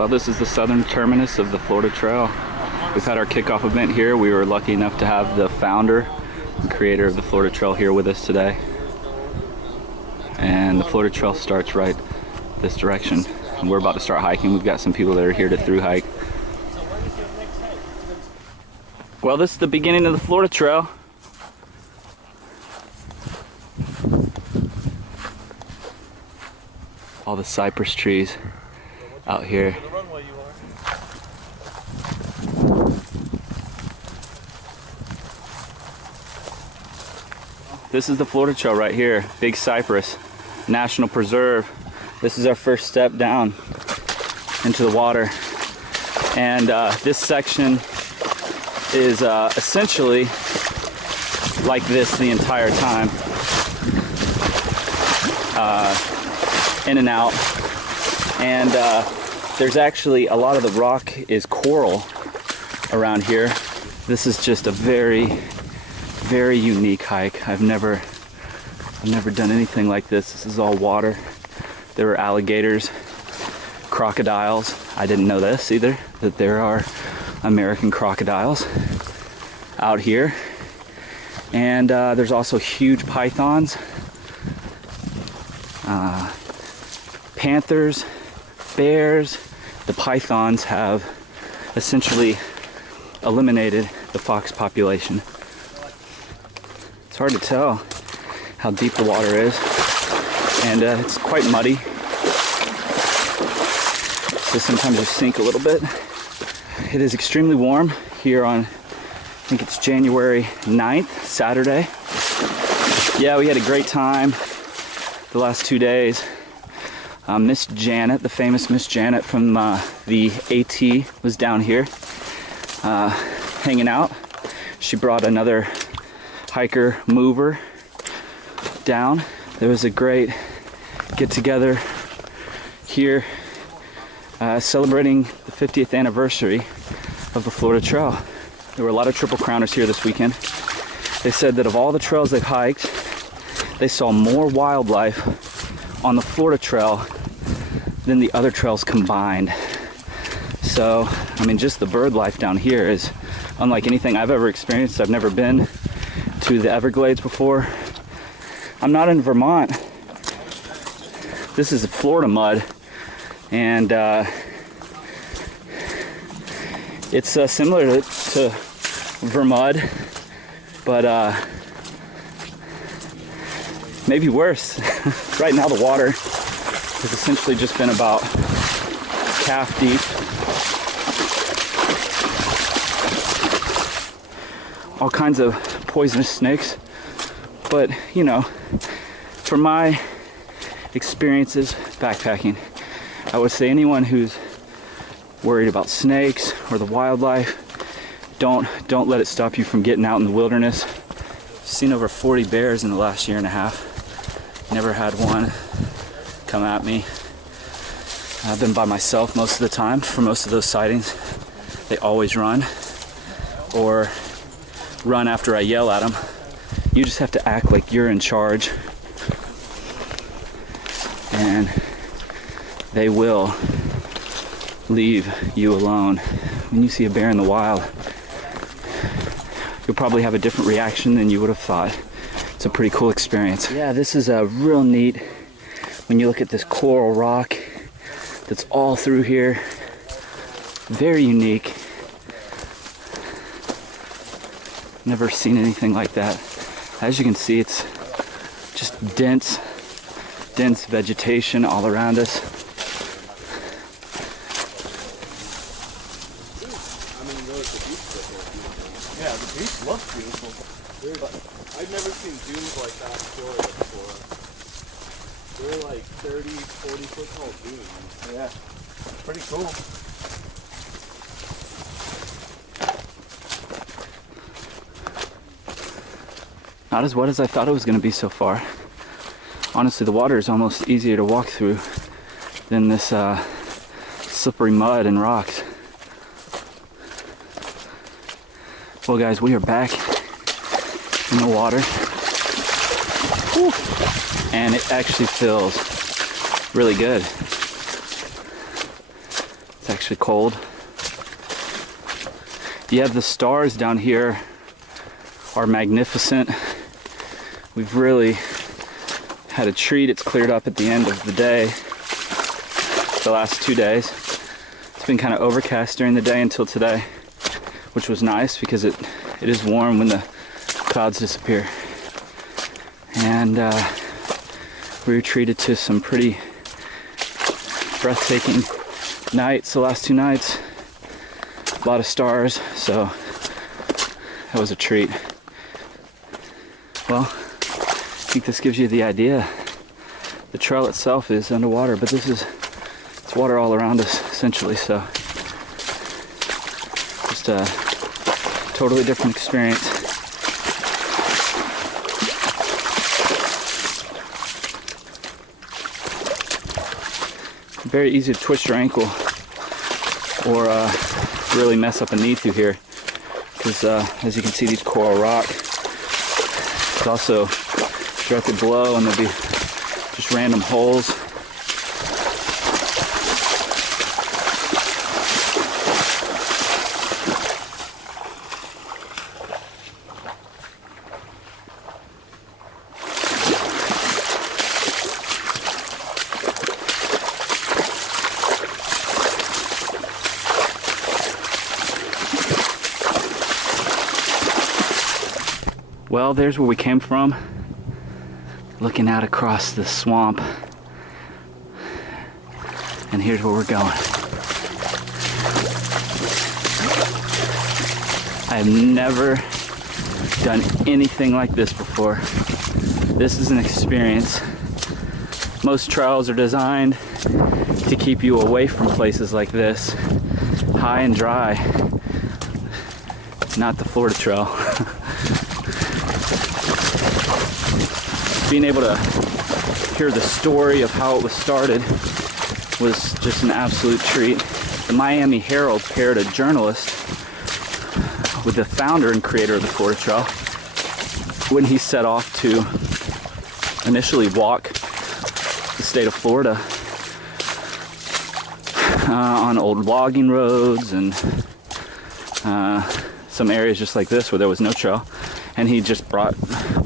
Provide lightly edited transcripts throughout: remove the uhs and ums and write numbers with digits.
Well, this is the southern terminus of the Florida Trail. We've had our kickoff event here. We were lucky enough to have the founder and creator of the Florida Trail here with us today. And the Florida Trail starts right this direction. And we're about to start hiking. We've got some people that are here to thru hike. Well, this is the beginning of the Florida Trail. All the cypress trees out here. This is the Florida Trail right here, Big Cypress National Preserve. This is our first step down into the water. And this section is essentially like this the entire time. In and out. And there's actually a lot of the rock is coral around here. This is just a very, very unique hike. I've never done anything like this. This is all water. There are alligators, crocodiles. I didn't know this either, that there are American crocodiles out here. And there's also huge pythons, panthers, bears. The pythons have essentially eliminated the fox population. It's hard to tell how deep the water is, and it's quite muddy, so sometimes you sink a little bit. It is extremely warm here on, I think it's January 9th, Saturday. Yeah, we had a great time the last 2 days. Miss Janet, the famous Miss Janet from the AT, was down here hanging out. She brought another hiker mover down. There was a great get-together here celebrating the 50th anniversary of the Florida Trail. There were a lot of Triple Crowners here this weekend. They said that of all the trails they've hiked, they saw more wildlife on the Florida Trail than the other trails combined. So, I mean, just the bird life down here is unlike anything I've ever experienced. I've never been to the Everglades before. I'm not in Vermont. This is Florida mud, and it's similar to Vermud, but maybe worse. Right now the water has essentially just been about calf deep. All kinds of poisonous snakes. But, you know, from my experiences backpacking, I would say anyone who's worried about snakes or the wildlife, don't let it stop you from getting out in the wilderness. I've seen over 40 bears in the last year and a half. Never had one come at me. I've been by myself most of the time for most of those sightings. They always run, or run after I yell at them. You just have to act like you're in charge, and they will leave you alone. When you see a bear in the wild, you'll probably have a different reaction than you would have thought. It's a pretty cool experience. Yeah, this is a real neat, when you look at this coral rock that's all through here. Very unique. Never seen anything like that. As you can see, it's just dense vegetation all around us. Yeah, the beach looks beautiful. I've never seen dunes like that in Florida before. They're like 30, 40 foot tall dunes. Yeah, pretty cool. Not as wet as I thought it was going to be so far. Honestly, the water is almost easier to walk through than this slippery mud and rocks. Well guys, we are back in the water. Whew. And it actually feels really good. It's actually cold. Yeah, the stars down here are magnificent. We've really had a treat. It's cleared up at the end of the day, the last 2 days. It's been kind of overcast during the day until today, which was nice because it is warm when the clouds disappear. And we were treated to some pretty breathtaking nights, the last 2 nights. A lot of stars, so that was a treat. Well, I think this gives you the idea. The trail itself is underwater, but it's water all around us, essentially, so just a totally different experience. Very easy to twist your ankle or really mess up a knee through here, because as you can see, these coral rock. It's also directly below, and there'll be just random holes. Well, there's where we came from, looking out across the swamp, and here's where we're going. I have never done anything like this before. This is an experience. Most trails are designed to keep you away from places like this, high and dry. Not the Florida Trail. Being able to hear the story of how it was started was just an absolute treat. The Miami Herald paired a journalist with the founder and creator of the Florida Trail when he set off to initially walk the state of Florida on old logging roads and some areas just like this where there was no trail. And he just brought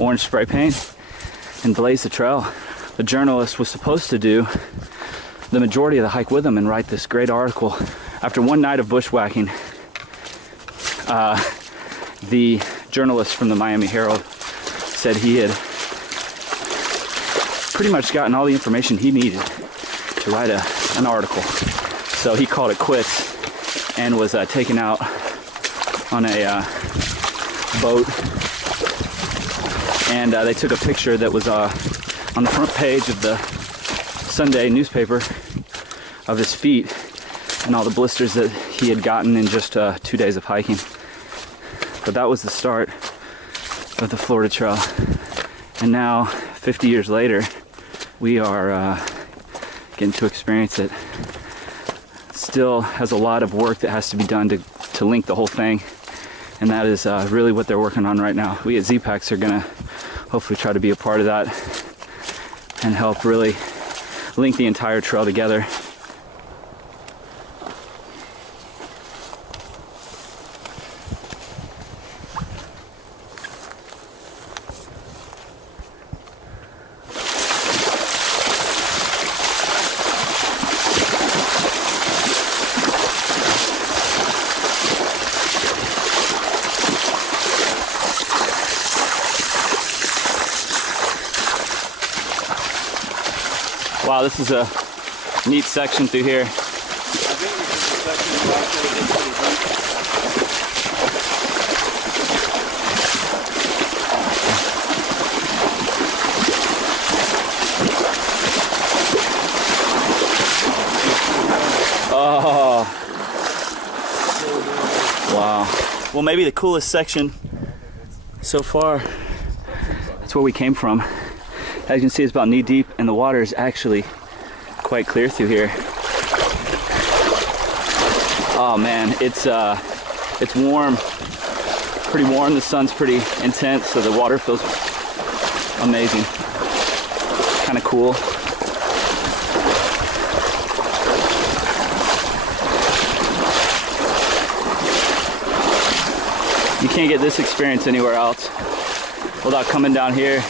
orange spray paint and blazed the trail. The journalist was supposed to do the majority of the hike with him and write this great article. After one night of bushwhacking, the journalist from the Miami Herald said he had pretty much gotten all the information he needed to write an article. So he called it quits and was taken out on a boat. And they took a picture that was on the front page of the Sunday newspaper of his feet and all the blisters that he had gotten in just 2 days of hiking. But that was the start of the Florida Trail. And now, 50 years later, we are getting to experience it. Still has a lot of work that has to be done to link the whole thing. And that is really what they're working on right now. We at ZPacks are gonna hopefully try to be a part of that and help really link the entire trail together. Wow, this is a neat section through here. I think this is the section where actually gets pretty deep. Oh. Wow. Well, maybe the coolest section so far, that's where we came from. As you can see, it's about knee deep, and the water is actually quite clear through here. Oh man, it's warm, pretty warm. The sun's pretty intense, so the water feels amazing. Kind of cool. You can't get this experience anywhere else without coming down here.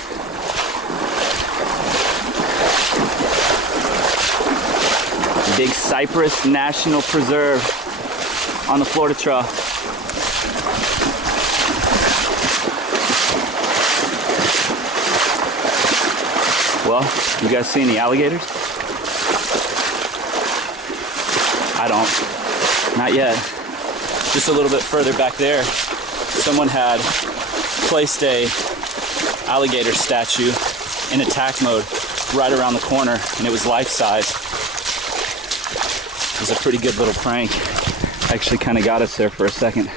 Big Cypress National Preserve on the Florida Trail. Well, you guys see any alligators? I don't. Not yet. Just a little bit further back there, someone had placed a alligator statue in attack mode right around the corner, and it was life-size. It was a pretty good little prank. Actually kind of got us there for a second.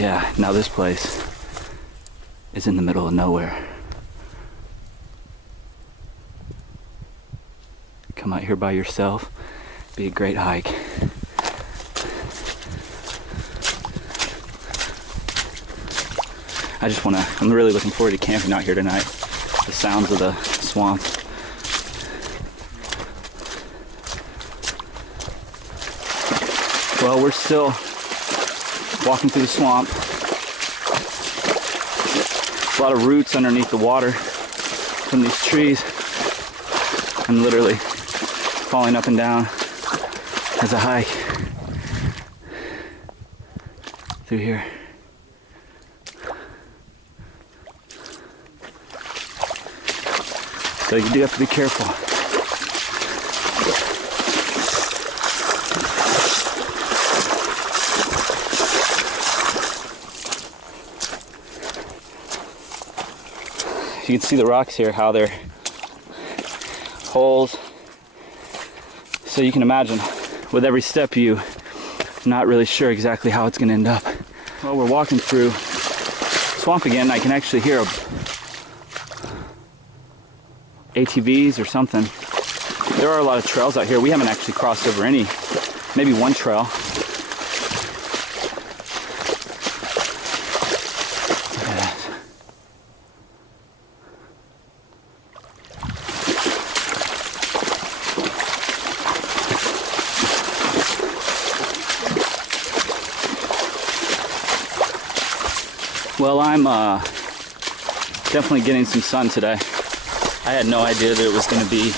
Yeah, now this place is in the middle of nowhere. Come out here by yourself, be a great hike. I'm really looking forward to camping out here tonight. The sounds of the swamps. Well, we're still walking through the swamp. A lot of roots underneath the water from these trees. I'm literally falling up and down as I hike through here. So you do have to be careful. You can see the rocks here, how they're holes. So you can imagine, with every step you're not really sure exactly how it's gonna end up. Well, we're walking through swamp again. I can actually hear ATVs or something. There are a lot of trails out here. We haven't actually crossed over any, maybe one trail. Look at that. Well, I'm definitely getting some sun today. I had no idea that it was going to be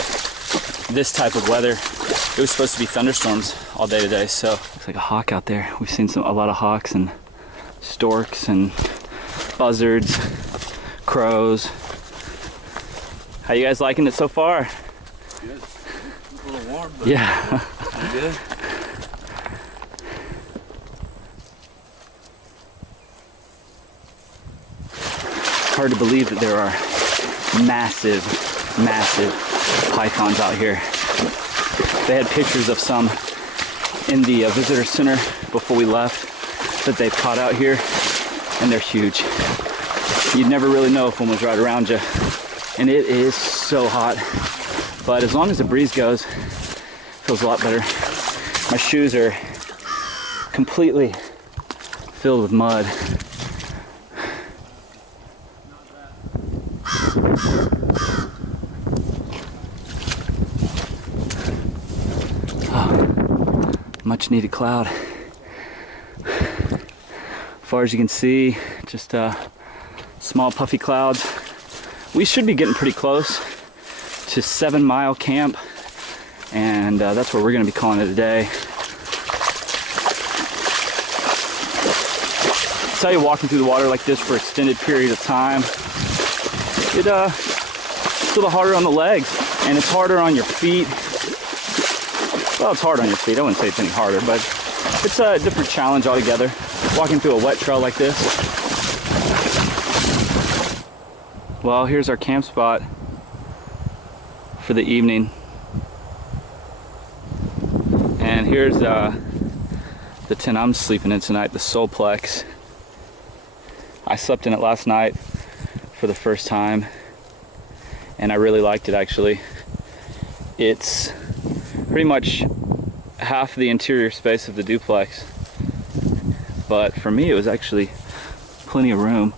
this type of weather. It was supposed to be thunderstorms all day today, so. Looks like a hawk out there. We've seen a lot of hawks and storks and buzzards, crows. How you guys liking it so far? Good. It's a little warm, but yeah. Good. Hard to believe that there are massive pythons out here. They had pictures of some in the visitor center before we left that they caught out here, and they're huge. You'd never really know if one was right around you. And it is so hot, but as long as the breeze goes, it feels a lot better. My shoes are completely filled with mud. Much needed cloud. As far as you can see, just small puffy clouds. We should be getting pretty close to 7 Mile Camp, and that's where we're going to be calling it a day. I'll tell you, walking through the water like this for an extended period of time, it's a little harder on the legs, and it's harder on your feet. Well, it's hard on your feet. I wouldn't say it's any harder, but it's a different challenge altogether. Walking through a wet trail like this. Well, here's our camp spot for the evening. And here's the tent I'm sleeping in tonight, the Solplex. I slept in it last night for the first time, and I really liked it, actually. It's pretty much half the interior space of the duplex, but for me it was actually plenty of room.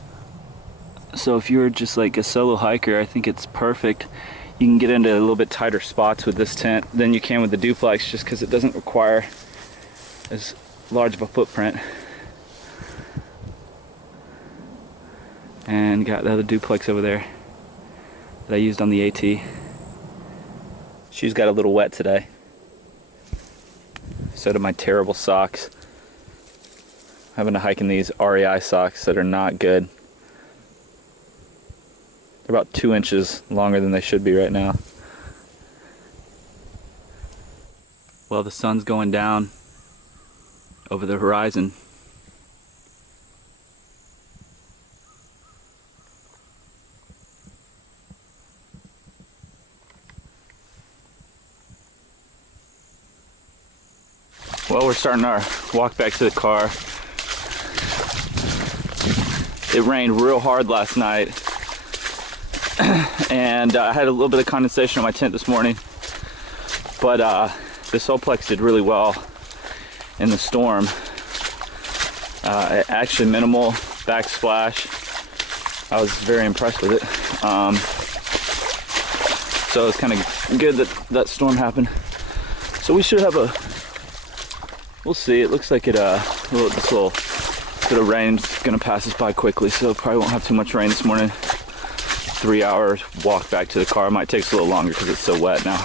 So if you're just like a solo hiker, I think it's perfect. You can get into a little bit tighter spots with this tent than you can with the duplex, just because it doesn't require as large of a footprint. And got the other duplex over there that I used on the AT. Shoes got a little wet today. So did my terrible socks. Having to hike in these REI socks that are not good. They're about 2 inches longer than they should be right now. Well, the sun's going down over the horizon. Well, we're starting our walk back to the car. It rained real hard last night, and I had a little bit of condensation on my tent this morning, but the ZPacks did really well in the storm. Actually minimal backsplash. I was very impressed with it. So it's kind of good that that storm happened. So we should have a, we'll see. It looks like this little bit of rain is gonna pass us by quickly, so probably won't have too much rain this morning. 3 hours walk back to the car. It might take us a little longer because it's so wet now.